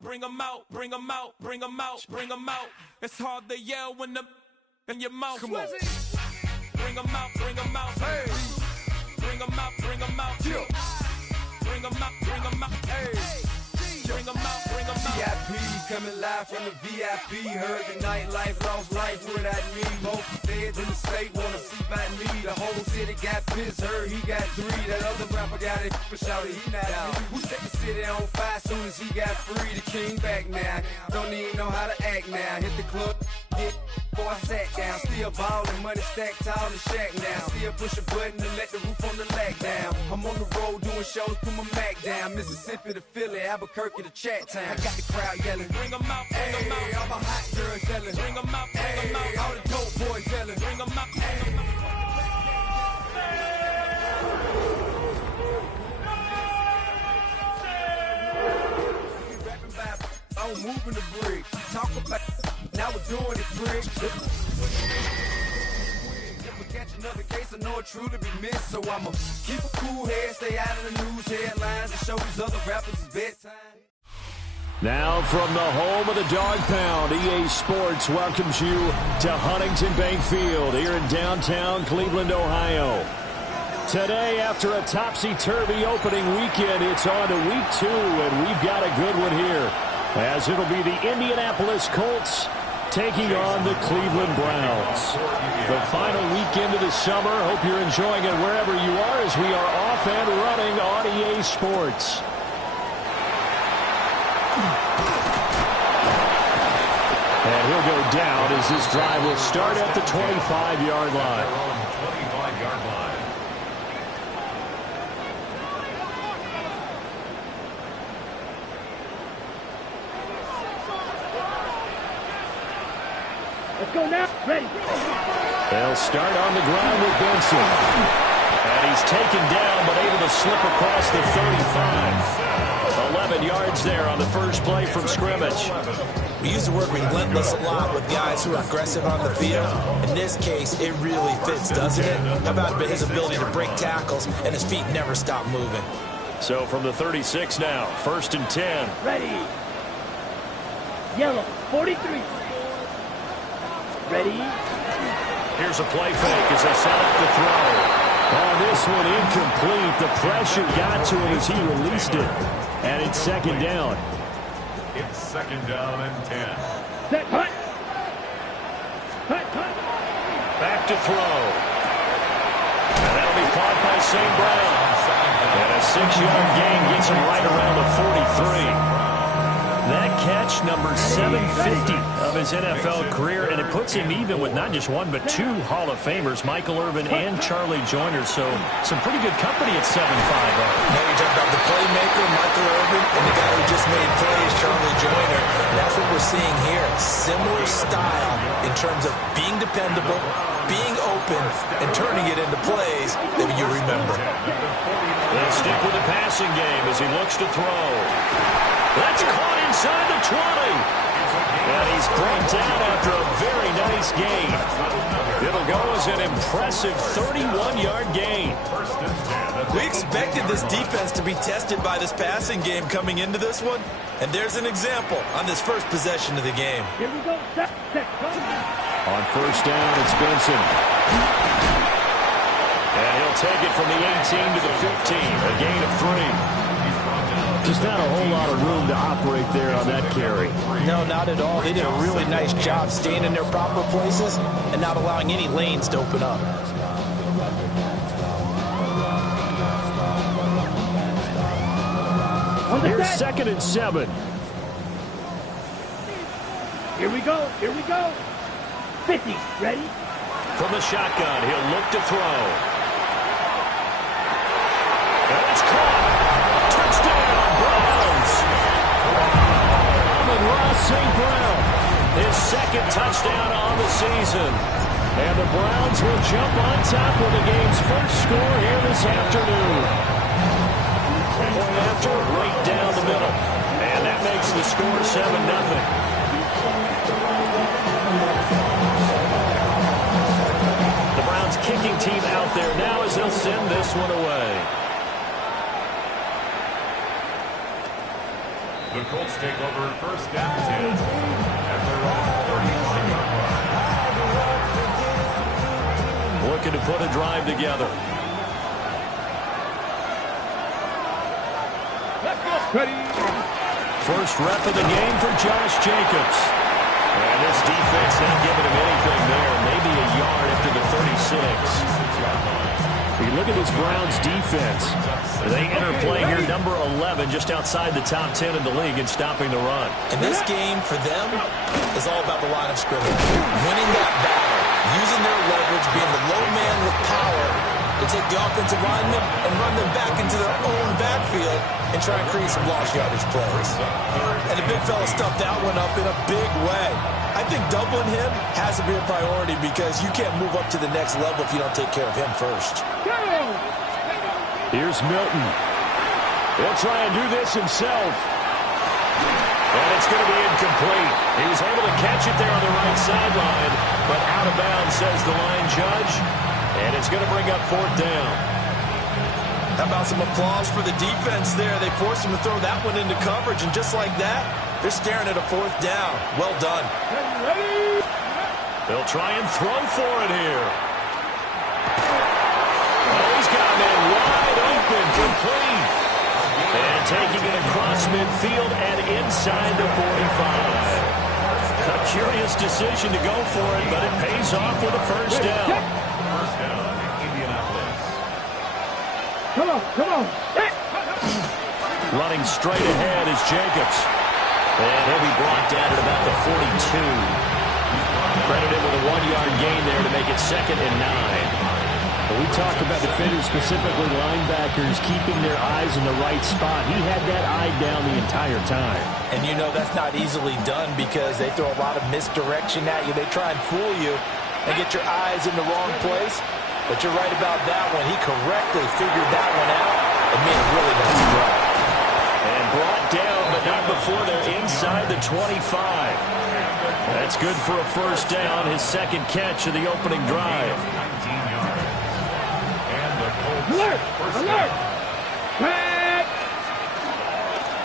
bring 'em out, bring 'em out, bring 'em out, bring 'em out. It's hard to yell when the in your mouth. Come on. Bring 'em out, bring 'em out. Hey. Bring 'em out, bring 'em out. Yeah. Bring 'em out, bring 'em out. Hey. Bring 'em out, bring 'em out. VIP coming live from the VIP. Heard the nightlife, lost life without me. Most feds in the state wanna see by me. The whole city got pissed, heard he got 3. That other rapper got it, but shouted he not out. Who set the city on fire soon as he got free? The king back now, don't even know how to act now. Hit the club, get before I sat down. Still ballin', money stacked tall in the shack now. Still push a button and let the roof on the lack down. I'm on the road doing shows, put my Mac down. Mississippi to Philly, Albuquerque to Chat Town. I got the crowd yelling, Bring 'em out, bring 'em out. hey, all my hot girls yelling, Bring 'em out, bring 'em hey, out. all the dope boys yelling, Bring 'em out, bring 'em out. rapping about, I'm moving the bricks. Talk about, now we're doing it, bricks. If we catch another case, I know it truly be missed. So I'ma keep a cool head, stay out of the news headlines, and show these other rappers it's bedtime. Now from the home of the Dog Pound, EA Sports welcomes you to Huntington Bank Field here in downtown Cleveland, Ohio. Today, after a topsy-turvy opening weekend, it's on to week 2, and we've got a good one here, as it'll be the Indianapolis Colts taking on the Cleveland Browns. The final weekend of the summer. Hope you're enjoying it wherever you are, as we are off and running on EA Sports. And he'll go down as this drive will start at the 25-yard line. Let's go now. Ready. They'll start on the ground with Benson. And he's taken down, but able to slip across the 35. 11 yards there on the first play from scrimmage. We use the word relentless a lot with guys who are aggressive on the field. In this case, it really fits, doesn't it? How about his ability to break tackles and his feet never stop moving? So from the 36 now, 1st and 10. Ready. Yellow. 43. Ready. Here's a play fake as they set up the throw. On this one, incomplete. The pressure got to him as he released it. And it's 2nd down. It's 2nd down and 10. Set. Cut. Cut. Cut. Back to throw. And that'll be caught by St. Brown. And a 6-yard gain gets him right around the 43. That catch, number 750 of his NFL career, and it puts him even with not just one, but 2 Hall of Famers, Michael Irvin and Charlie Joyner. So some pretty good company at 7'5". Now you talk about the playmaker, Michael Irvin, and the guy who just made plays, Charlie Joyner. And that's what we're seeing here. Similar style in terms of being dependable, being open, and turning it into plays that you remember. They'll stick with the passing game as he looks to throw. That's caught inside the 20. And he's brought down after a very nice gain. It'll go as an impressive 31-yard gain. We expected this defense to be tested by this passing game coming into this one. And there's an example on this first possession of the game. Here we go. Set. On 1st down, it's Benson. And he'll take it from the 18 to the 15, a gain of 3. Just not a whole lot of room to operate there on that carry. No, not at all. They did a really nice job staying in their proper places and not allowing any lanes to open up. Here's 2nd and 7. Here we go. Here we go. 50. Ready. From the shotgun, he'll look to throw. And it's caught. Touchdown, Browns. Amon-Ra St. Brown, his 2nd touchdown on the season. And the Browns will jump on top with the game's first score here this afternoon. Point after, right down the middle. And that makes the score 7-0. The Browns kicking team out there now as they'll send this one away. The Colts take over first and 10 at their own 41-yard line. Looking to put a drive together. First rep of the game for Josh Jacobs. And this defense not giving him anything there. Maybe a yard after the 36. You look at this Browns defense. They enter play here number 11, just outside the top 10 in the league in stopping the run. And this game for them is all about the line of scrimmage. Winning that battle, using their leverage, being the low man with power to take the offensive linemen and run them back into their own backfield and try and create some lost yardage plays. And the big fella stuffed that one up in a big way. I think doubling him has to be a priority because you can't move up to the next level if you don't take care of him first. Here's Milton. He'll try and do this himself. And it's going to be incomplete. He was able to catch it there on the right sideline, but out of bounds, says the line judge. And it's going to bring up fourth down. How about some applause for the defense there? They forced him to throw that one into coverage, and just like that, they're staring at a fourth down. Well done. They'll try and throw for it here. Oh, he's got him in wide open, complete. And taking it across midfield and inside the 45. A curious decision to go for it, but it pays off with a first down. First down, Indianapolis. Come on. Running straight ahead is Jacobs. And he'll be brought down at about the 42. Credited with a 1-yard gain there to make it 2nd and 9. We talk about defenders, specifically linebackers, keeping their eyes in the right spot. He had that eye down the entire time. And you know that's not easily done because they throw a lot of misdirection at you. They try and fool you and get your eyes in the wrong place. But you're right about that one. He correctly figured that one out and made a really nice throw. And brought down, but not before they're inside the 25. That's good for a first down, his second catch of the opening drive. 19 yards. And the Colts Alert! first Alert! down. Back!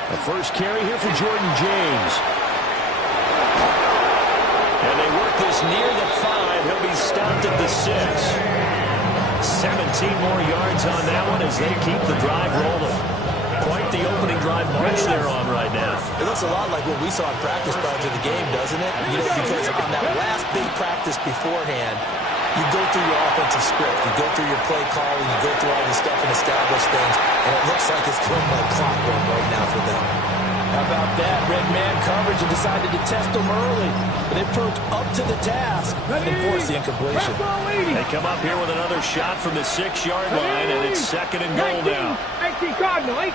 The first carry here for Jordan James. And they work this near the 5. He'll be stopped at the 6. 17 more yards on that one as they keep the drive rolling. Quite the opening drive march they're on right now. It looks a lot like what we saw in practice prior to the game, doesn't it? You know, because on that last big practice beforehand, you go through your offensive script, you go through your play calling, you go through all this stuff and establish things, and it looks like it's going like clockwork right now for them. How about that? Red man coverage and decided to test them early. But they approach up to the task and force the incompletion. They come up here with another shot from the 6-yard line, and it's 2nd and goal now. 19 Cardinals.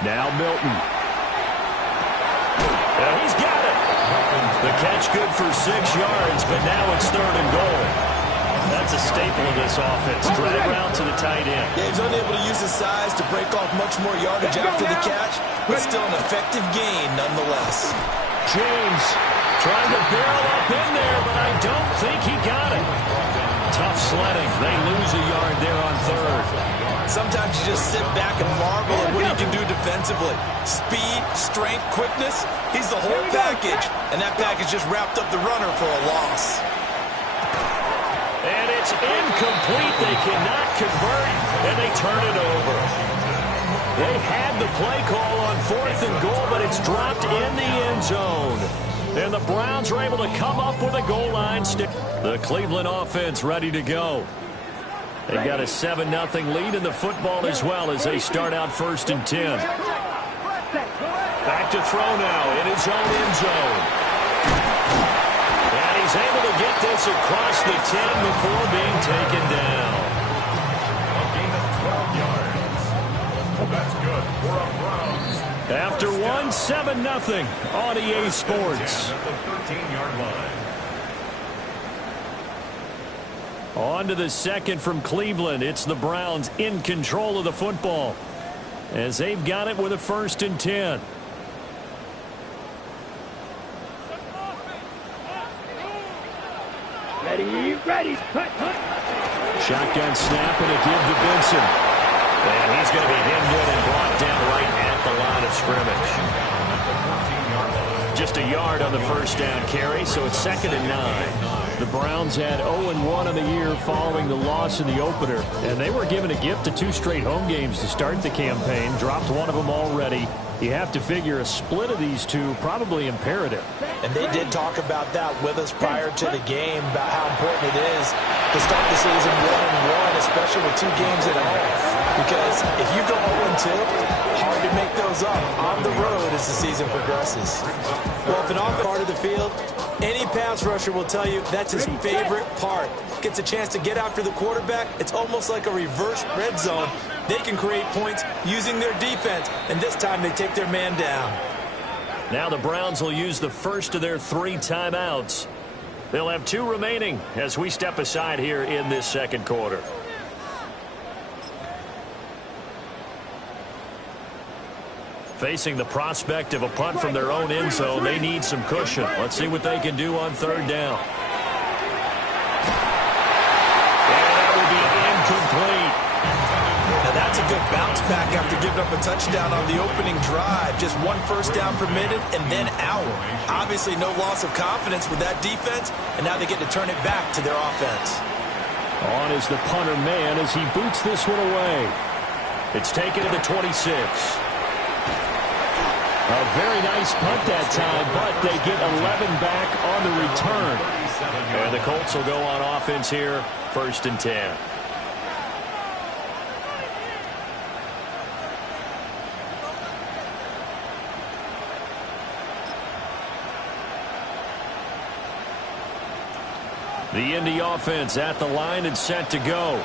Now Milton. And he's got it. The catch good for 6 yards, but now it's 3rd and goal. That's a staple of this offense. Drag route to the tight end. Yeah, he's unable to use his size to break off much more yardage after the catch, but still an effective gain nonetheless. James trying to barrel up in there, but I don't think he got it. Tough sledding. They lose a yard there on 3rd. Sometimes you just sit back and marvel at what he can do defensively. Speed, strength, quickness, he's the whole package. And that package just wrapped up the runner for a loss. And it's incomplete. They cannot convert, and they turn it over. They had the play call on 4th and goal, but it's dropped in the end zone. And the Browns are able to come up with a goal line stick. The Cleveland offense ready to go. They've got a 7-0 lead in the football as well as they start out 1st and 10. Back to throw now in his own end zone. And he's able to get this across the 10 before being taken down. A gain of 12 yards. That's good for a Browns. After one, 7-0 on EA Sports. At the 13-yard line. On to the second from Cleveland. It's the Browns in control of the football as they've got it with a 1st and 10. Ready. Shotgun snap and a give to Benson. And he's going to be hemmed in and brought down right at the line of scrimmage. Just a yard on the first down carry, so it's 2nd and 9. The Browns had 0-1 on the year following the loss in the opener, and they were given a gift of 2 straight home games to start the campaign. Dropped one of them already. You have to figure a split of these two probably imperative. And they did talk about that with us prior to the game, about how important it is to start the season 1-1, especially with 2 games at home. Because if you go 0-2, hard to make those up on the road as the season progresses. Well, if an offensive part of the field, any pass rusher will tell you that's his favorite part. Gets a chance to get after the quarterback. It's almost like a reverse red zone. They can create points using their defense, and this time they take their man down. Now the Browns will use the first of their 3 timeouts. They'll have 2 remaining as we step aside here in this second quarter. Facing the prospect of a punt from their own end zone, they need some cushion. Let's see what they can do on 3rd down. And that will be incomplete. Now that's a good bounce back after giving up a touchdown on the opening drive. Just 1 first down permitted and then out. Obviously no loss of confidence with that defense, and now they get to turn it back to their offense. On is the punter man as he boots this one away. It's taken to the 26. A very nice punt that time, but they get 11 back on the return. And the Colts will go on offense here, 1st and 10. The Indy offense at the line and set to go.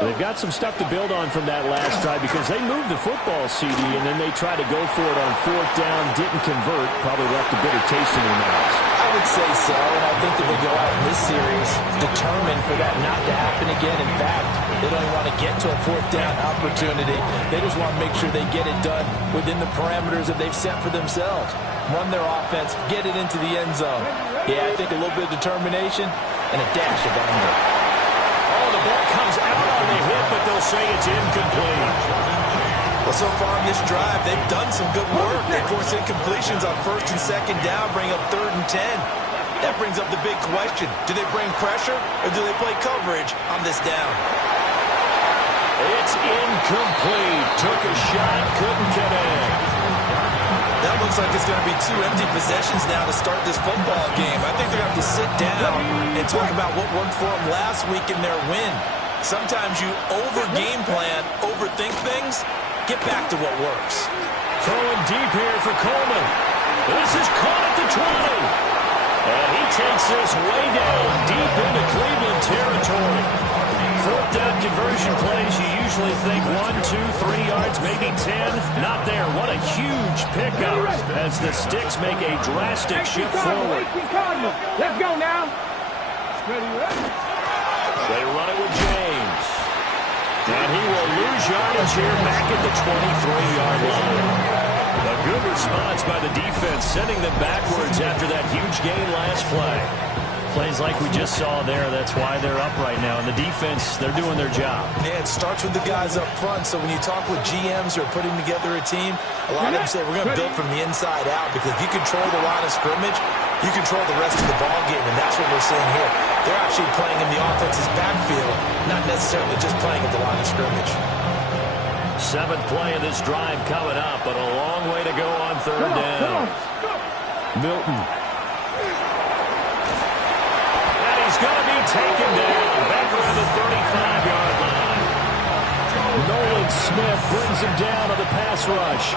They've got some stuff to build on from that last drive because they moved the football, CD, and then they tried to go for it on 4th down, didn't convert, probably left a bitter taste in their mouths. I would say so, and I think that they go out in this series determined for that not to happen again. In fact, they don't want to get to a 4th down opportunity. They just want to make sure they get it done within the parameters that they've set for themselves. Run their offense, get it into the end zone. Yeah, I think a little bit of determination and a dash of anger. Oh, the ball comes out on the hit, but they'll say it's incomplete. Well, so far in this drive, they've done some good work. They force incompletions on 1st and 2nd down, bring up 3rd and 10. That brings up the big question. Do they bring pressure, or do they play coverage on this down? It's incomplete. Took a shot, couldn't get in. That looks like it's going to be 2 empty possessions now to start this football game. I think they're going to have to sit down and talk about what worked for them last week in their win. Sometimes you over-game plan, overthink things. Get back to what works. Throwing deep here for Coleman. This is caught at the 20. And he takes this way down deep into Cleveland territory. 4th down conversion plays, you usually think 1, 2, 3 yards, maybe 10. Not there. What a huge pickup as the Sticks make a drastic shift forward. Let's go now. They run it with James. And he will lose yardage here back at the 23-yard line. A good response by the defense, sending them backwards after that huge gain last play. Plays like we just saw there, that's why they're up right now. And the defense, they're doing their job. Yeah, it starts with the guys up front. So when you talk with GMs who are putting together a team, a lot of them say we're going to build from the inside out, because if you control the line of scrimmage, you control the rest of the ball game, and that's what we're seeing here. They're actually playing in the offense's backfield, not necessarily just playing at the line of scrimmage. 7th play of this drive coming up, but a long way to go on 3rd down. Milton. He's going to be taken down back around the 35-yard line. Nolan Smith brings him down on the pass rush.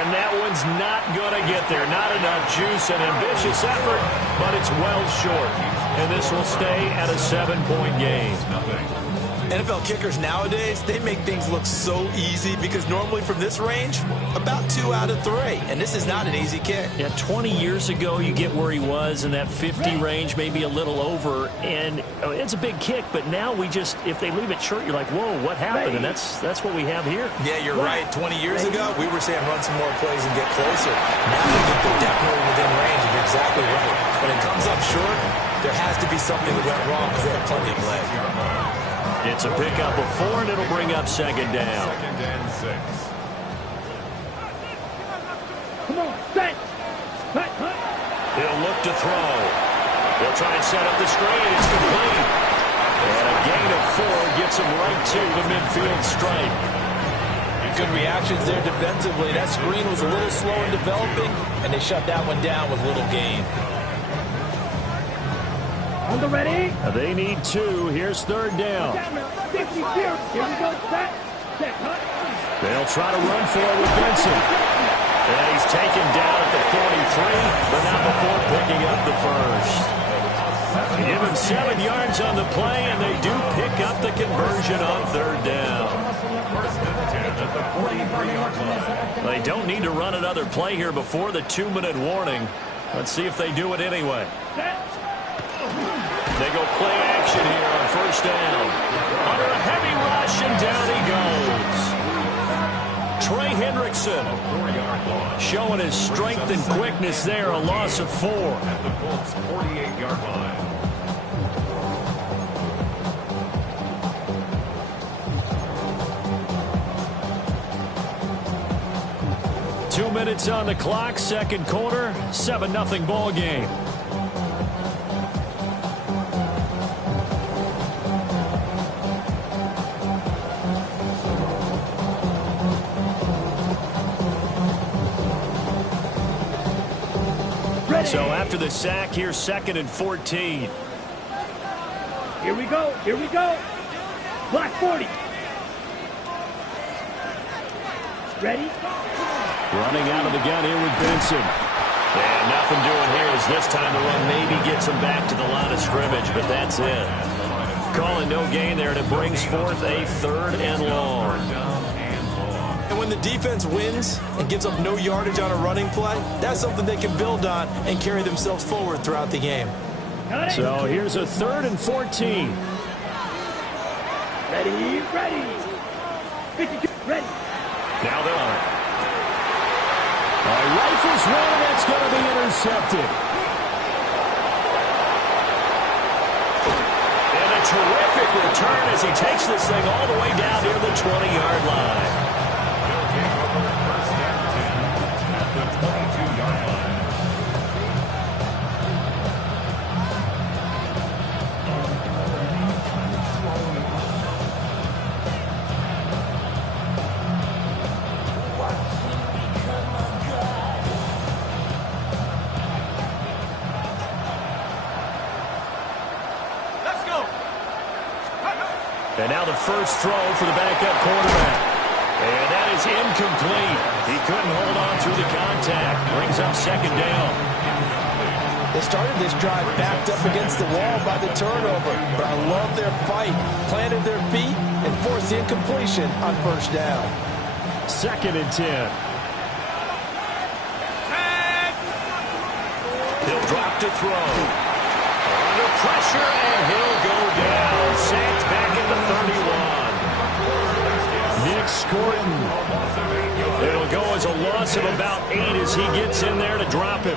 And that one's not going to get there. Not enough juice. An ambitious effort, but it's well short. And this will stay at a 7-point game. NFL kickers nowadays, they make things look so easy because normally from this range, about 2 out of 3. And this is not an easy kick. Yeah, 20 years ago, you get where he was in that 50 range, maybe a little over. And it's a big kick, but now we just, if they leave it short, you're like, whoa, what happened? And that's what we have here. Yeah, you're right. 20 years ago, we were saying run some more plays and get closer. Now I think they're definitely within range, and you're exactly right. When it comes up short, there has to be something that went wrong because they have plenty of leg. It's a pickup of 4, and it'll bring up 2nd down. 2nd and 6. Come on, set. Cut, cut. He'll look to throw. He'll try and set up the screen. It's complete. And a gain of 4 gets him right to the midfield stripe. Good reactions there defensively. That screen was a little slow in developing, and they shut that one down with little gain. On the ready. They need 2. Here's third down. 50 here. Here we go. Set. Set. Cut. They'll try to run for it with Benson. And he's taken down at the 43, but not before picking up the first. Give him 7 yards on the play, and they do pick up the conversion on third down. They don't need to run another play here before the 2-minute warning. Let's see if they do it anyway. They go play action here on first down. Under a heavy rush, and down he goes. Trey Hendrickson showing his strength and quickness there. A loss of 4. At the Colts' 48-yard line. Two minutes on the clock, second quarter, 7-0 ball game. So after the sack, here's 2nd and 14. Here we go. Here we go. Black 40. Ready? Running out of the gun here with Benson. And nothing doing here as this time the run maybe gets him back to the line of scrimmage, but that's it. Calling no gain there, and it brings forth a 3rd and long. And when the defense wins and gives up no yardage on a running play, that's something they can build on and carry themselves forward throughout the game. So here's a 3rd and 14. Ready, ready. 52, ready. Now they're on it. Rifles one, and that's going to be intercepted. And a terrific return as he takes this thing all the way down near the 20-yard line. And now the first throw for the backup quarterback. And that is incomplete. He couldn't hold on through the contact. Brings up 2nd down. They started this drive backed up against the wall by the turnover, but I love their fight. Planted their feet and forced the incompletion on first down. 2nd and 10. He'll drop to throw. Under pressure, and he'll go down. Sacked back at the 31. Nick Scorton. It'll go as a loss of about 8 as he gets in there to drop him.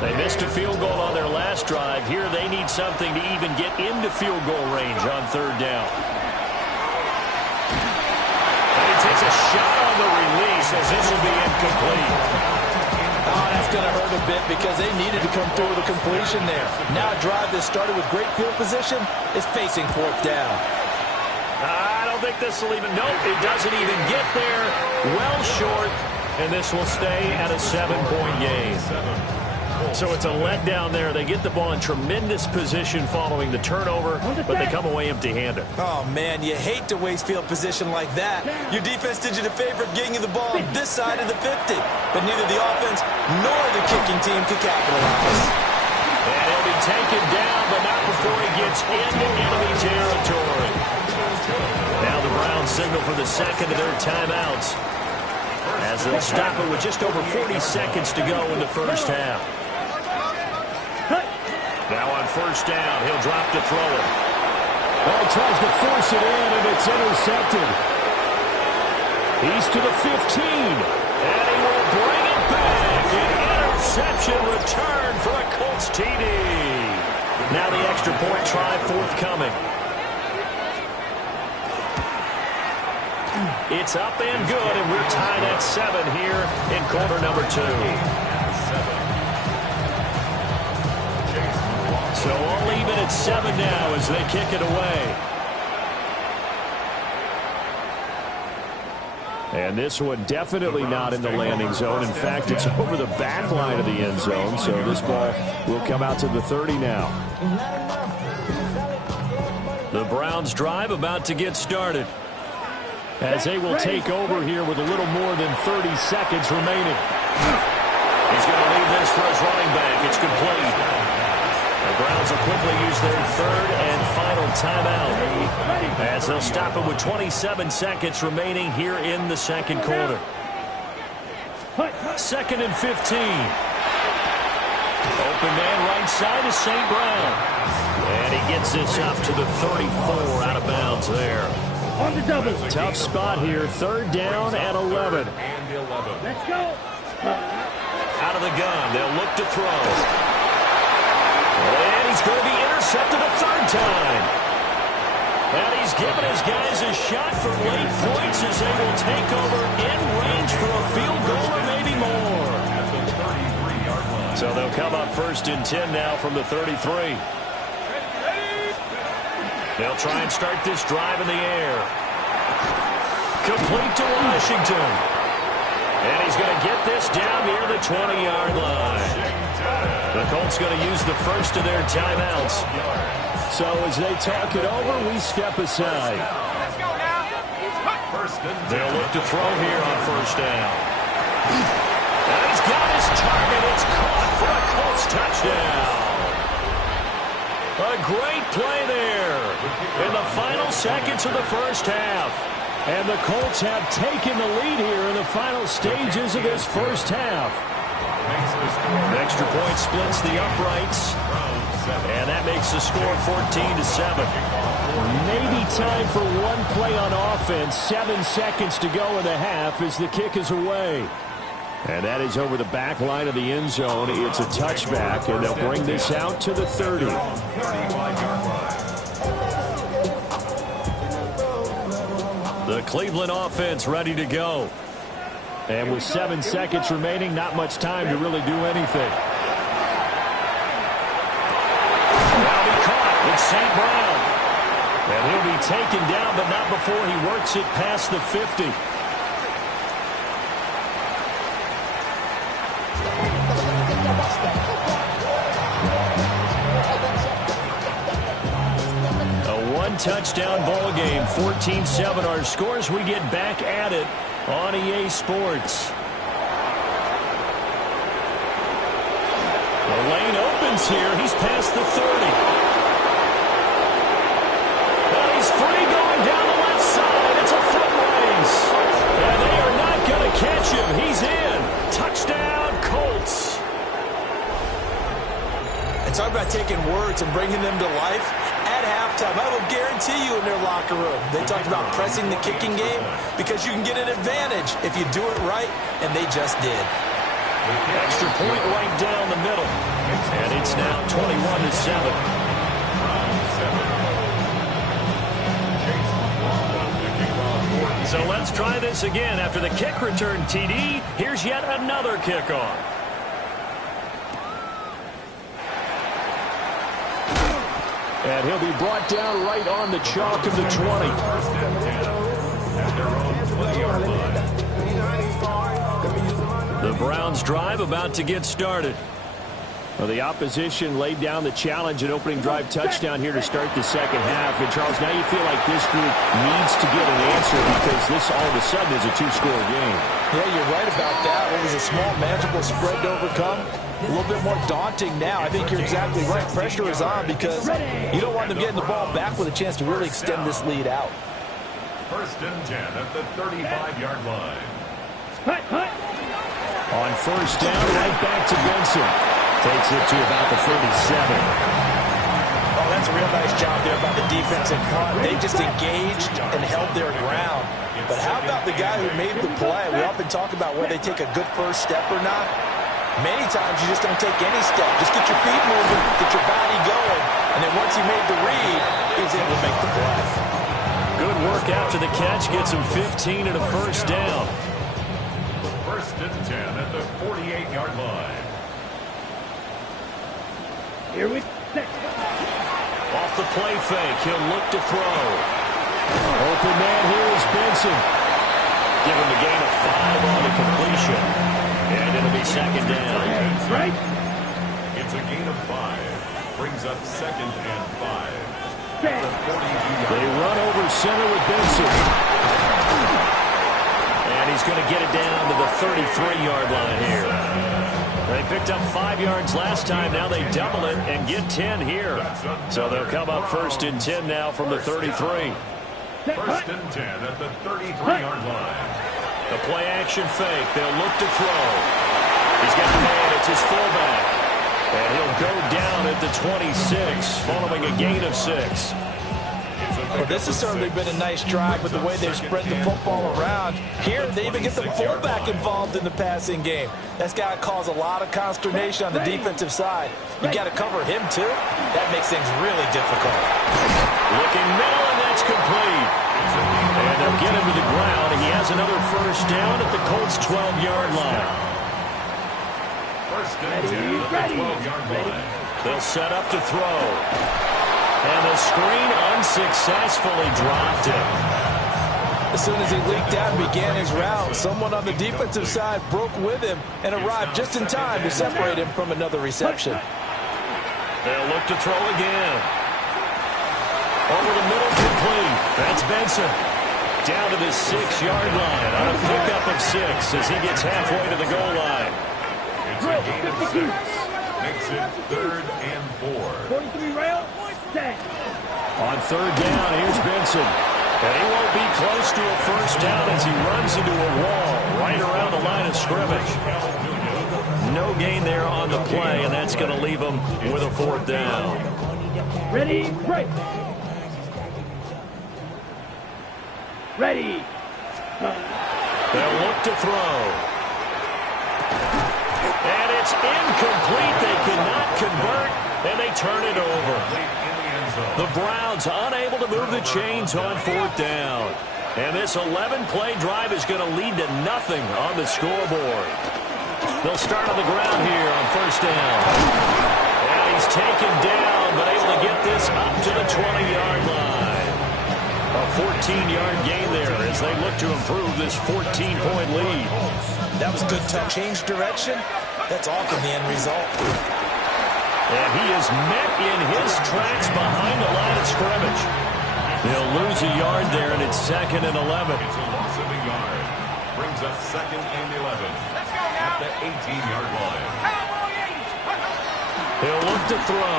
They missed a field goal on their last drive. Here they need something to even get into field goal range on 3rd down. And he takes a shot on the release as this will be incomplete. Oh, that's going to hurt a bit because they needed to come through with a completion there. Now a drive that started with great field position is facing 4th down. I don't think this will even, nope, it doesn't even get there. Well short, and this will stay at a 7-point game. So it's a letdown there. They get the ball in tremendous position following the turnover, but they come away empty-handed. Oh, man, you hate to waste field position like that. Your defense did you the favor of getting you the ball on this side of the 50, but neither the offense nor the kicking team could capitalize. And he'll be taken down, but not before he gets into enemy territory. Now the Browns signal for the 2nd of their timeouts as they'll stop it with just over 40 seconds to go in the first half. Now on first down, he'll drop to throw it. Well, he tries to force it in, and it's intercepted. He's to the 15, and he will bring it back. An interception return for a Colts TD. Now the extra point try forthcoming. It's up and good, and we're tied at 7 here in quarter number 2. So all even at 7 now as they kick it away. And this one definitely not in the landing zone. In fact, it's over the back line of the end zone. So this ball will come out to the 30 now. The Browns drive about to get started, as they will take over here with a little more than 30 seconds remaining. He's going to leave this for his running back. It's complete. The Browns will quickly use their third and final timeout, as they'll stop it with 27 seconds remaining here in the second quarter. 2nd and 15. Open man right side is St. Brown. And he gets this up to the 34, out of bounds there. On the double. Tough spot here. 3rd down and 11. Let's go. Out of the gun. They'll look to throw. And he's going to be intercepted a 3rd time. And he's given his guys a shot for late points as they will take over in range for a field goal or maybe more. So they'll come up 1st and 10 now from the 33. They'll try and start this drive in the air. Complete to Washington. And he's going to get this down near the 20-yard line. The Colts going to use the first of their timeouts. So as they talk it over, we step aside. They'll look to throw here on 1st down. And he's got his target. It's caught for a Colts touchdown. A great play there in the final seconds of the first half. And the Colts have taken the lead here in the final stages of this first half. An extra point splits the uprights. And that makes the score 14-7. Maybe time for one play on offense. 7 seconds to go in the half as the kick is away. And that is over the back line of the end zone. It's a touchback, and they'll bring this out to the 30. The Cleveland offense ready to go. And with 7 seconds remaining, not much time to really do anything. Now be caught. It's St. Brown. And he'll be taken down, but not before he works it past the 50. Touchdown ball game. 14-7 our scores. We get back at it on EA Sports. The lane opens here. He's past the 30. And he's free going down the left side. It's a foot race. And they are not going to catch him. He's in. Touchdown, Colts. And talk about taking words and bringing them to life. At halftime, I will guarantee you in their locker room, they talked about pressing the kicking game because you can get an advantage if you do it right, and they just did. Extra point right down the middle. And it's now 21-7. So let's try this again. After the kick return TD, here's yet another kickoff. And he'll be brought down right on the chalk of the 20. The Browns drive about to get started. Well, the opposition laid down the challenge and opening drive touchdown here to start the second half. And, Charles, now you feel like this group needs to get an answer because this all of a sudden is a two-score game. Yeah, you're right about that. It was a small, manageable spread to overcome. A little bit more daunting now. I think you're exactly right. Pressure is on because you don't want them getting the ball back with a chance to really extend this lead out. 1st and 10 at the 35-yard line. On 1st down, right back to Benson. Takes it to about the 37. Oh, that's a real nice job there by the defense in front. They just engaged and held their ground. But how about the guy who made the play? We often talk about whether they take a good first step or not. Many times you just don't take any step. Just get your feet moving, get your body going, and then once he made the read, he was able to make the play. Good Good work after the catch. Gets him 15 and a first down. First and 10 at the 48-yard line. Here we go. Off the play fake, he'll look to throw. Open man here is Benson. Give him a gain of 5 on the completion. And it'll be second down. Right. It's a gain of 5. Brings up second and 5. Set. They run over center with Benson. And he's going to get it down to the 33-yard line here. They picked up 5 yards last time. Now they double it and get 10 here. So they'll come up first and 10 now from the 33. First and 10 at the 33-yard line. The play action fake. They'll look to throw. He's got the man. It's his fullback. And he'll go down at the 26 following a gain of 6. Well, this has certainly been a nice drive with the way they've spread the football around. Here, they even get the fullback involved in the passing game. That's got to cause a lot of consternation on the defensive side. You got to cover him, too. That makes things really difficult. Looking middle, and that's complete. And they'll get him to the ground. He has another first down at the Colts' 12-yard line. First and 10 at the 12-yard line. They'll set up to throw. And the screen unsuccessfully dropped him. As soon as he leaked out and began his route, someone on the defensive side broke with him and arrived just in time to separate him from another reception. They'll look to throw again. Over the middle, complete. That's Benson. Down to the 6-yard line on a pickup of 6 as he gets halfway to the goal line. It's a gain of 6. Makes it 3rd and 4. 43 rail. Set. On 3rd down, here's Benson. And he won't be close to a first down as he runs into a wall right around the line of scrimmage. No gain there on the play, and that's going to leave him with a 4th down. Ready, break. Ready. They'll look to throw. And it's incomplete. They cannot convert, and they turn it over. The Browns unable to move the chains on 4th down. And this 11-play drive is going to lead to nothing on the scoreboard. They'll start on the ground here on 1st down. And he's taken down, but able to get this up to the 20-yard line. A 14-yard gain there as they look to improve this 14-point lead. That was good touch. Change direction. That's often the end result. And he is met in his tracks behind the line of scrimmage. He'll lose a yard there, and it's 2nd and 11. It's a loss of a yard. Brings up 2nd and 11 at the 18-yard line. He'll look to throw.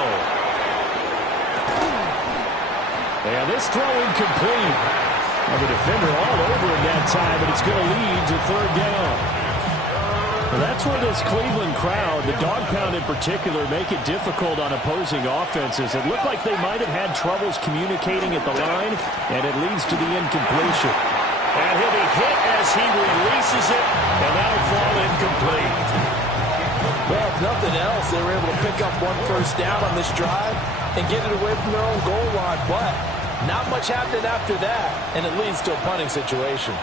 And this throw incomplete. The defender all over him that time, but it's going to lead to 3rd down. Well, that's where this Cleveland crowd, the dog pound in particular, make it difficult on opposing offenses. It looked like they might have had troubles communicating at the line, and it leads to the incompletion. And he'll be hit as he releases it, and that'll fall incomplete. Well, if nothing else, they were able to pick up 1 first down on this drive and get it away from their own goal line. But not much happened after that, and it leads to a punting situation.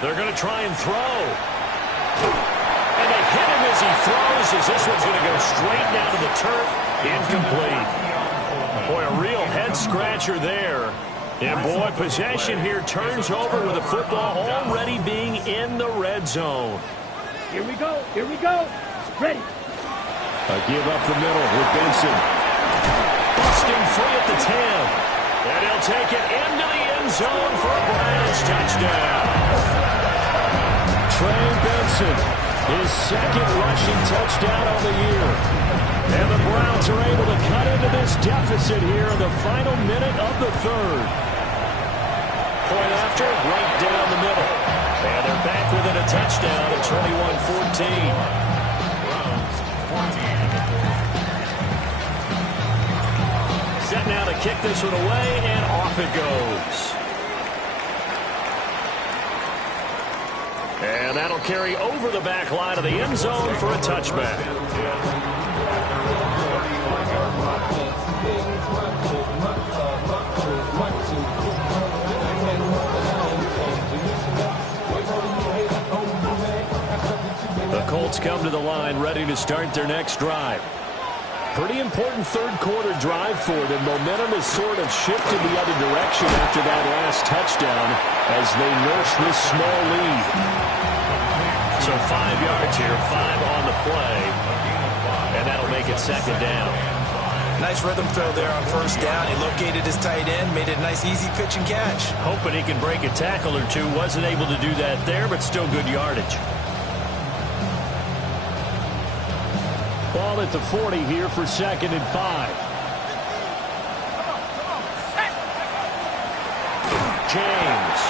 They're going to try and throw. And they hit him as he throws, as this one's going to go straight down to the turf. Incomplete. Boy, a real head-scratcher there. And, boy, possession here turns over with the football already being in the red zone. Here we go. Here we go. Ready. A give up the middle with Benson. Busting free at the 10. And he'll take it into the end zone for a Browns touchdown. Trey Benson, his 2nd rushing touchdown on the year. And the Browns are able to cut into this deficit here in the final minute of the 3rd. Point after, right down the middle. And they're back within a touchdown at 21-14. Set now to kick this one away, and off it goes. And that'll carry over the back line of the end zone for a touchback. Colts come to the line ready to start their next drive. Pretty important third-quarter drive for them. Momentum has sort of shifted the other direction after that last touchdown as they nurse this small lead. So 5 yards here, 5 on the play, and that'll make it second down. Nice rhythm throw there on first down. He located his tight end, made it a nice easy pitch and catch. Hoping he can break a tackle or two. Wasn't able to do that there, but still good yardage. Ball at the 40 here for 2nd and 5. James.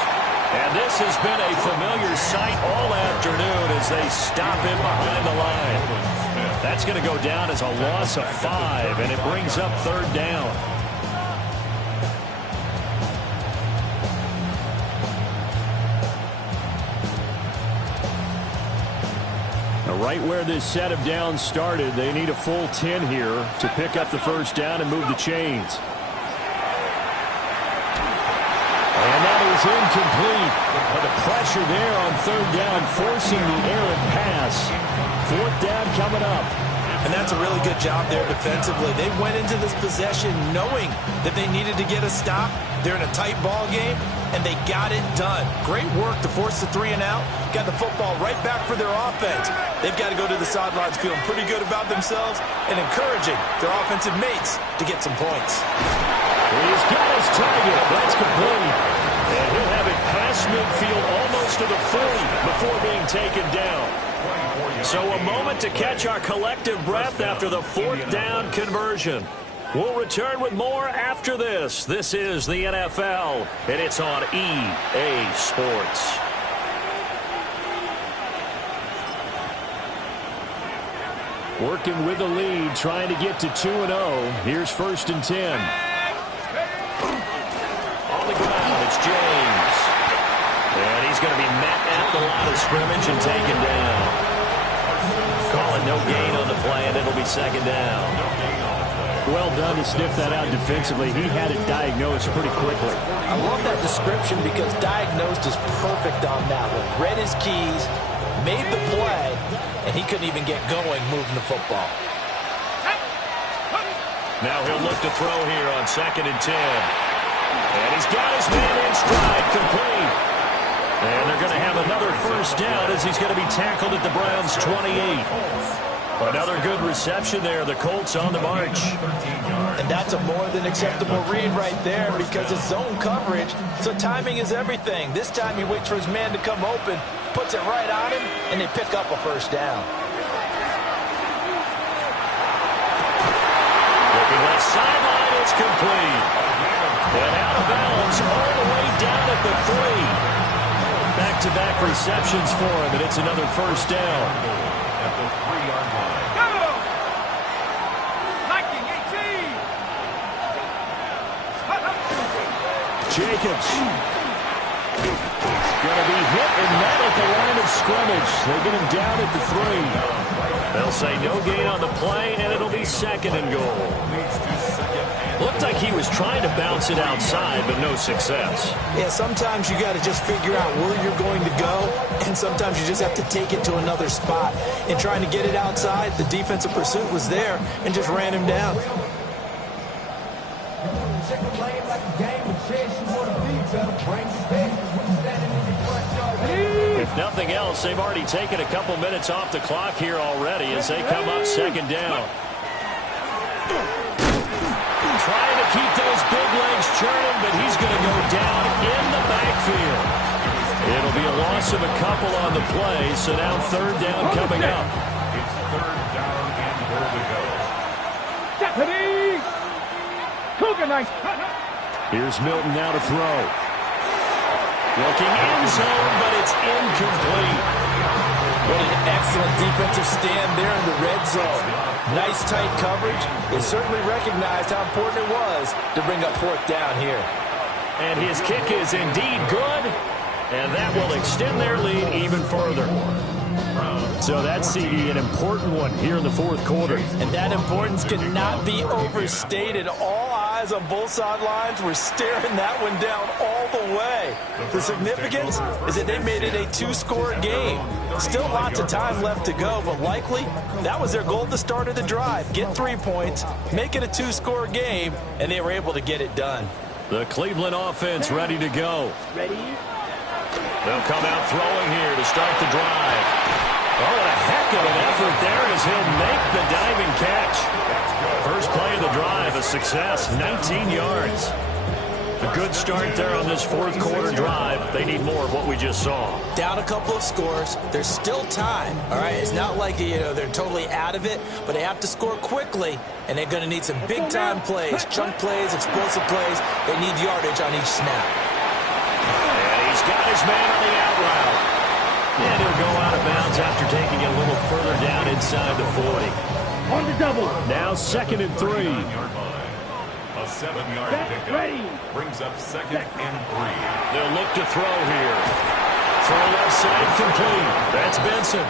And this has been a familiar sight all afternoon as they stop him behind the line. That's going to go down as a loss of 5, and it brings up 3rd down. Right where this set of downs started, they need a full 10 here to pick up the first down and move the chains. And that is incomplete. But the pressure there on 3rd down, forcing the errant pass. 4th down coming up. And that's a really good job there defensively. They went into this possession knowing that they needed to get a stop. They're in a tight ball game, and they got it done. Great work to force the 3 and out. Got the football right back for their offense. They've got to go to the sidelines feeling pretty good about themselves and encouraging their offensive mates to get some points. He's got his target. That's complete. And he'll have it past midfield almost to the 40 before being taken down. So a moment to catch our collective breath after the 4th down conversion. We'll return with more after this. This is the NFL, and it's on EA Sports. Working with the lead, trying to get to 2-0. Here's 1st and 10. On the ground, it's James. And he's going to be met at the line of scrimmage and taken down. Calling no gain on the play, and it'll be 2nd down. Well done to sniff that out defensively. He had it diagnosed pretty quickly. I love that description because diagnosed is perfect on that one. Read his keys, made the play, and he couldn't even get going moving the football. Now he'll look to throw here on 2nd and 10. And he's got his man in stride, complete. And they're going to have another first down as he's going to be tackled at the Browns' 28. Another good reception there. The Colts on the march. And that's a more than acceptable read right there because it's zone coverage, so timing is everything. This time he waits for his man to come open, puts it right on him, and they pick up a first down. Looking left sideline, it's complete. And out of bounds all the way down at the 3. Back-to-back receptions for him, and it's another first down. At the 3-yard line. Jacobs. Going to be hit and met at the line of scrimmage. They get him down at the 3. They'll say no gain on the play, and it'll be 2nd and goal. Looked like he was trying to bounce it outside, but no success. Yeah, sometimes you got to just figure out where you're going to go, and sometimes you just have to take it to another spot. In trying to get it outside, the defensive pursuit was there and just ran him down. If nothing else, they've already taken a couple minutes off the clock here already as they come up 2nd down. Trying to keep those big legs churning, but he's going to go down in the backfield. It'll be a loss of a couple on the play, so now 3rd down coming up. It's 3rd down and goal to go. Deputy! Cougar Knight! Here's Milton now to throw. Looking end zone, but it's incomplete. What an excellent defensive stand there in the red zone. Nice tight coverage. They certainly recognized how important it was to bring up 4th down here. And his kick is indeed good, and that will extend their lead even further. So that's CD, an important one here in the 4th quarter. And that importance cannot be overstated. All eyes guys on both sidelines were staring that one down all the way. The significance is that they made it a 2-score game. Still lots of time left to go, but likely that was their goal at the start of the drive. Get 3 points, make it a 2-score game, and they were able to get it done. The Cleveland offense ready to go. Ready? They'll come out throwing here to start the drive. Oh, what a heck of an effort there as he'll make the diving catch. First play of the drive, a success, 19 yards. A good start there on this fourth quarter drive. They need more of what we just saw. Down a couple of scores. There's still time, all right? It's not like, they're totally out of it, but they have to score quickly, and they're going to need some big-time plays, chunk plays, explosive plays. They need yardage on each snap. And he's got his man on the out route. And he'll go out of bounds after taking it a little further down inside the 40. On the double. Now 2nd and 3. A 7-yard pickup brings up 2nd and 3. They'll look to throw here. Throw left side complete. That's Benson.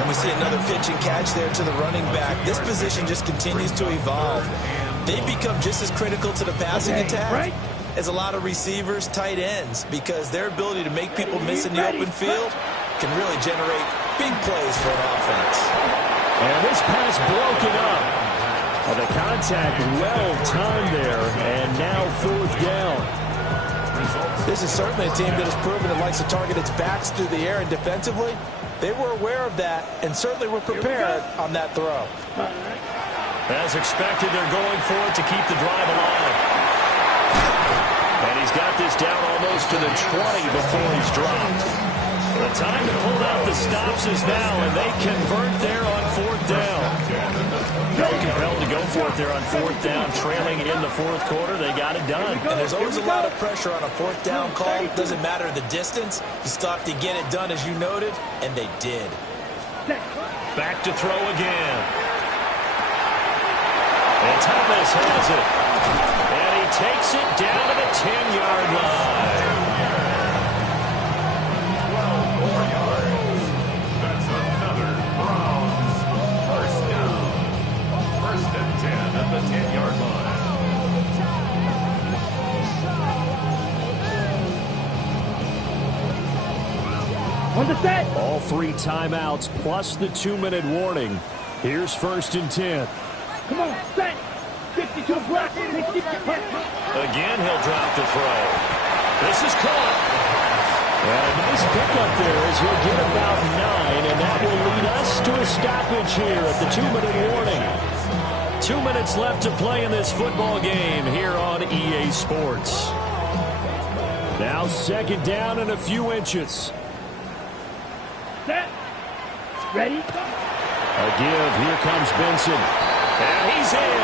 And we see another pitch and catch there to the running back. This position just continues to evolve. They become just as critical to the passing attack as a lot of receivers, tight ends, because their ability to make people miss in the open field can really generate big plays for an offense. And this pass broken up. The contact well timed there, and now 4th down. This is certainly a team that has proven it likes to target its backs through the air, and defensively, they were aware of that and certainly were prepared on that throw. As expected, they're going for it to keep the drive alive. And he's got this down almost to the 20 before he's dropped. The time to pull out the stops is now, and they convert there on 4th down. Felt compelled to go for it there on 4th down, trailing in the 4th quarter. They got it done. And there's always a lot of pressure on a 4th down call. It doesn't matter the distance. You still have to get it done, as you noted, and they did. Back to throw again. And Thomas has it. And he takes it down to the 10-yard line. 12 more yards. That's another Browns first down. 1st and 10 at the 10-yard line. On the set. All 3 timeouts plus the 2-minute warning. Here's 1st and 10. Come on, set. 52 block. 60. Again, he'll drop the throw. This is caught. And a nice pickup there as he'll get about 9, and that will lead us to a stoppage here at the 2-minute warning. 2 minutes left to play in this football game here on EA Sports. Now 2nd down and a few inches. Set. Ready? A give. Here comes Benson. And he's in.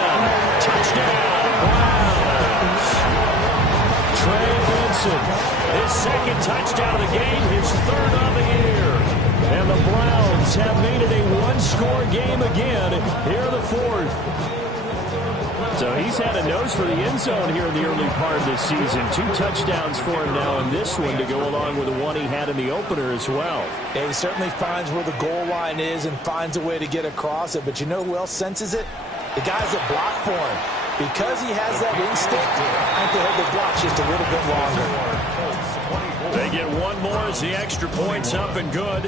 Touchdown, Browns. Trey Benson, his 2nd touchdown of the game, his 3rd on the year. And the Browns have made it a 1-score game again here in the 4th. So he's had a nose for the end zone here in the early part of this season. 2 touchdowns for him now in this one to go along with the one he had in the opener as well. Yeah, he certainly finds where the goal line is and finds a way to get across it. But you know who else senses it? The guys that block for him. Because he has that instinct, I think they hold the blocks just a little bit longer. They get one more as the extra point's up and good.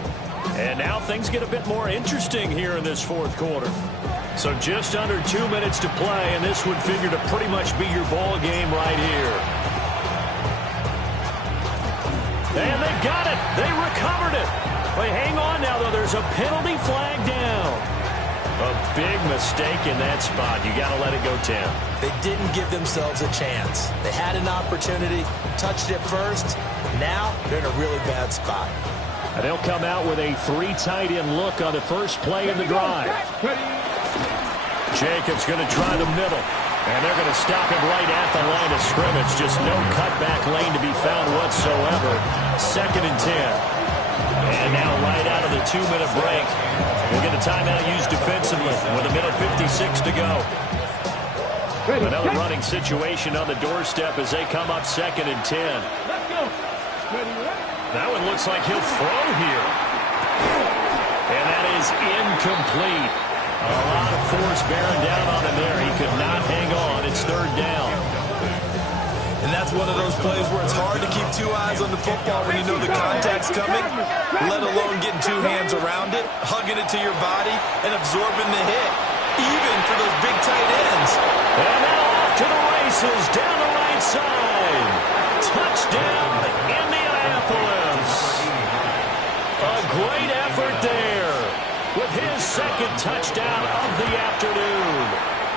And now things get a bit more interesting here in this 4th quarter. So just under 2 minutes to play, and this would figure to pretty much be your ball game right here. And they got it. They recovered it. Wait, hang on now, though. There's a penalty flag down. A big mistake in that spot. You got to let it go, Tim. They didn't give themselves a chance. They had an opportunity, touched it first. Now they're in a really bad spot. And they'll come out with a 3 tight end look on the first play in the drive. Jacobs going to try the middle. And they're going to stop him right at the line of scrimmage. Just no cutback lane to be found whatsoever. 2nd and 10. And now right out of the 2-minute break, we'll get a timeout used defensively with 1:56 to go. Another running situation on the doorstep as they come up 2nd and 10. That one looks like he'll throw here. And that is incomplete. A lot of force bearing down on him there. He could not hang on. It's third down. And that's one of those plays where it's hard to keep two eyes on the football when you know the contact's coming, let alone getting two hands around it, hugging it to your body, and absorbing the hit, even for those big tight ends. And now off to the races, down the right side. Touchdown, Indianapolis. A great effort there with his second touchdown of the afternoon.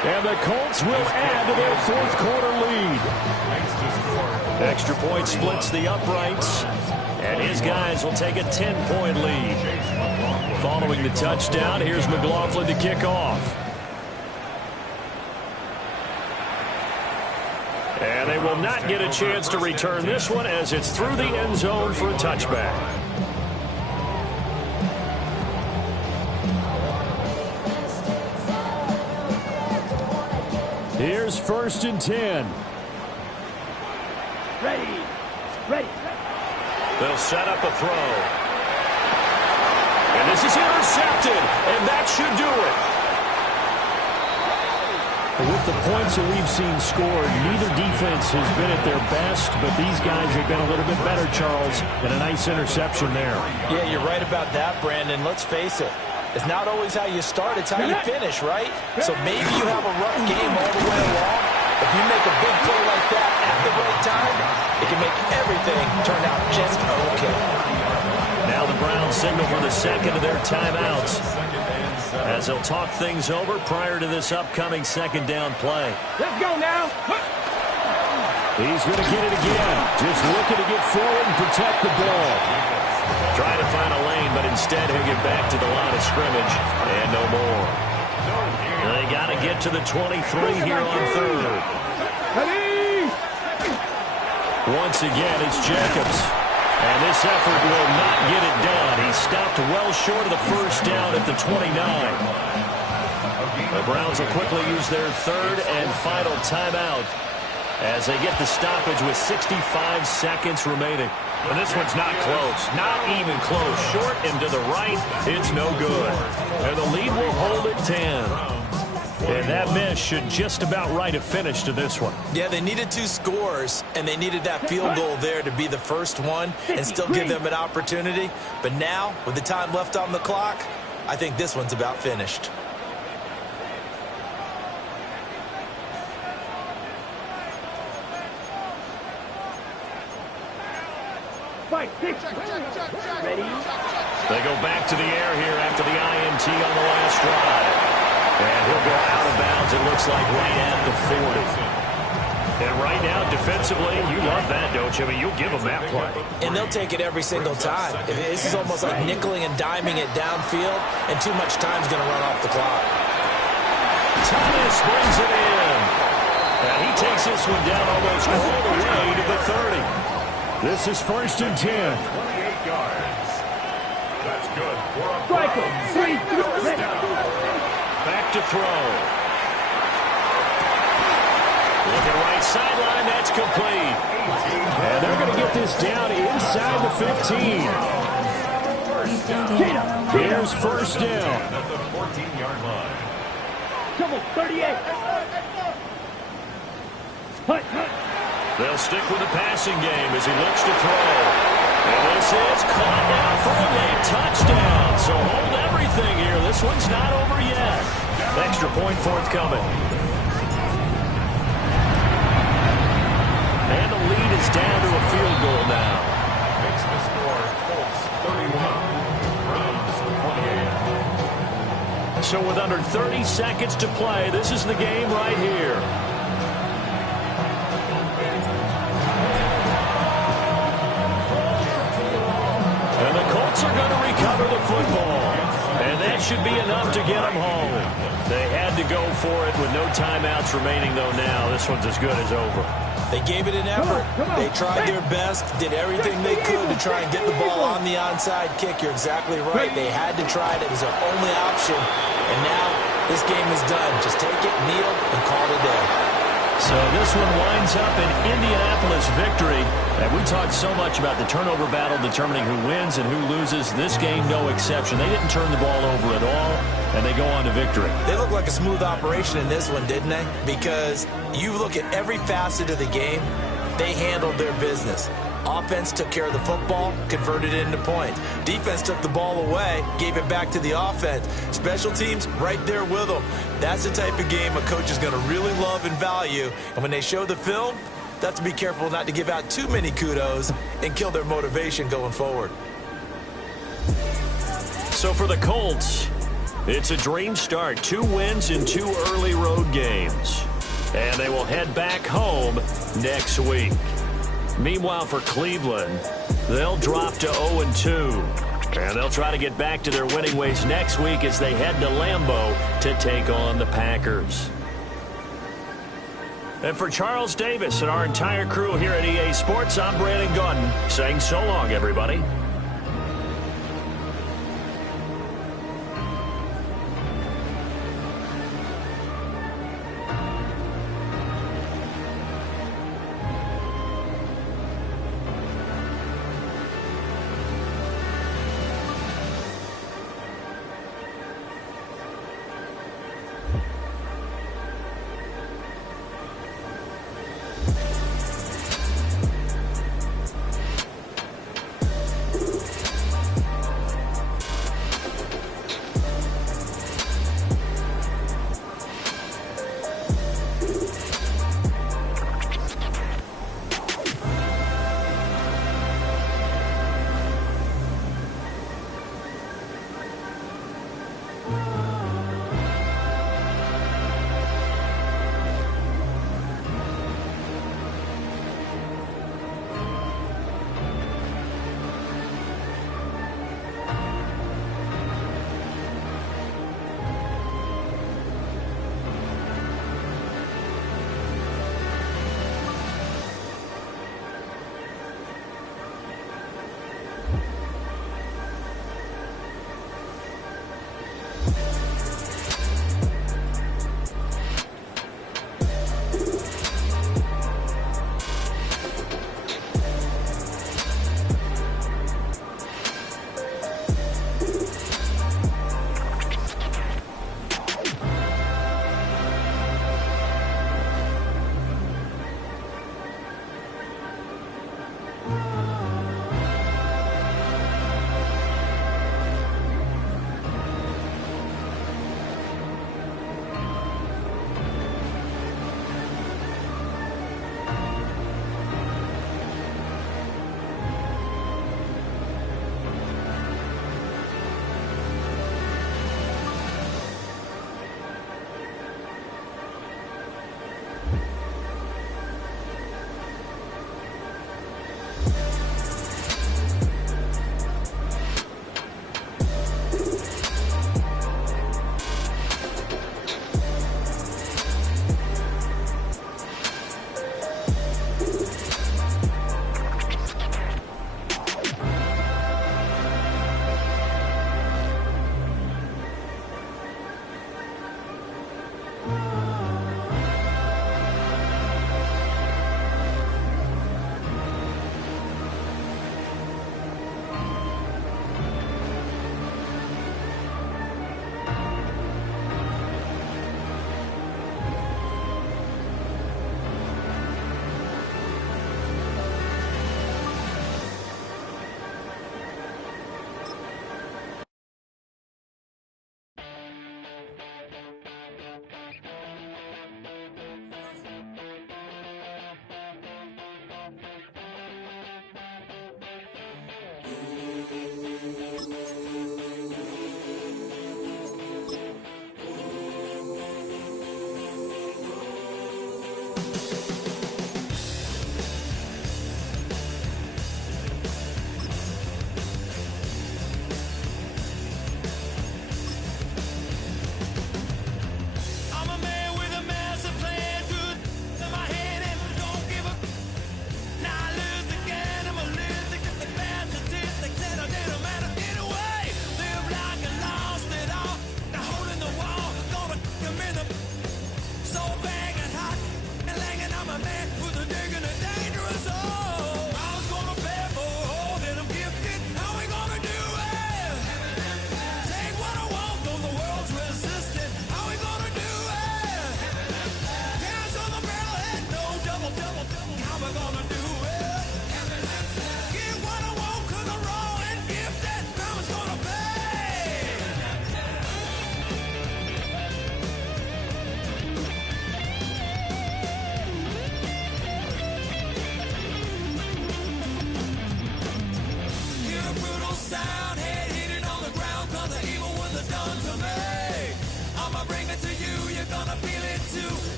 And the Colts will add to their fourth quarter lead. Extra point splits the uprights. And his guys will take a 10-point lead. Following the touchdown, here's McLaughlin to kick off. And they will not get a chance to return this one as it's through the end zone for a touchback. Here's 1st and 10. Ready. They'll set up a throw. And this is intercepted, and that should do it. With the points that we've seen scored, neither defense has been at their best, but these guys have been a little bit better, Charles, and a nice interception there. Yeah, you're right about that, Brandon. Let's face it. It's not always how you start, it's how you finish, right? So maybe you have a rough game all the way along. If you make a big play like that at the right time, it can make everything turn out just okay. Now the Browns signal for the second of their timeouts as they'll talk things over prior to this upcoming second down play. Let's go now. He's going to get it again. Just looking to get forward and protect the ball. Trying to find a lane, but instead he'll get back to the line of scrimmage and no more. They got to get to the 23 here on third. Once again, it's Jacobs. And this effort will not get it done. He stopped well short of the first down at the 29. The Browns will quickly use their third and final timeout as they get the stoppage with 65 seconds remaining. And this one's not close. Not even close. Short and to the right. It's no good. And the lead will hold at 10. And that miss should just about write a finish to this one. Yeah, they needed 2 scores, and they needed that field goal there to be the first one and still give them an opportunity. But now, with the time left on the clock, I think this one's about finished. Ready. They go back to the air here after the INT on the last drive. And he'll go out of bounds, it looks like, right at the 40. And right now, defensively, you love that, don't you? I mean, you'll give them that play. And they'll take it every single time. This is almost like nickeling and diming it downfield, and too much time's going to run off the clock. Thomas brings it in. And he takes this one down almost all the way to the 30. This is 1st and 10. 28 yards. That's good for a Strike. Back to throw. Looking right sideline, that's complete. And they're going to get this down inside the 15. Here's 1st down. At the 14-yard line. Come on, 38. They'll stick with the passing game as he looks to throw. And this is caught down for a late touchdown. So hold everything here. This one's not over yet. Extra point forthcoming. And the lead is down to a field goal now. Makes the score Colts 31, Browns 28. So with under 30 seconds to play, this is the game right here. And the Colts are going to recover the football. And that should be enough to get them home. They had to go for it with no timeouts remaining, though, now. This one's as good as over. They gave it an effort. They tried their best, did everything they could to try and get the ball on the onside kick. You're exactly right. They had to try it. It was their only option. And now this game is done. Just take it, kneel, and call it a day. So this one winds up an Indianapolis victory. And we talked so much about the turnover battle determining who wins and who loses. This game, no exception. They didn't turn the ball over at all, and they go on to victory. They look like a smooth operation in this one, didn't they? Because you look at every facet of the game, they handled their business. Offense took care of the football, converted it into points. Defense took the ball away, gave it back to the offense. Special teams, right there with them. That's the type of game a coach is going to really love and value. And when they show the film, they have to be careful not to give out too many kudos and kill their motivation going forward. So for the Colts, it's a dream start. 2 wins in 2 early road games. And they will head back home next week. Meanwhile, for Cleveland, they'll drop to 0-2. And they'll try to get back to their winning ways next week as they head to Lambeau to take on the Packers. And for Charles Davis and our entire crew here at EA Sports, I'm Brandon Gaudin saying so long, everybody.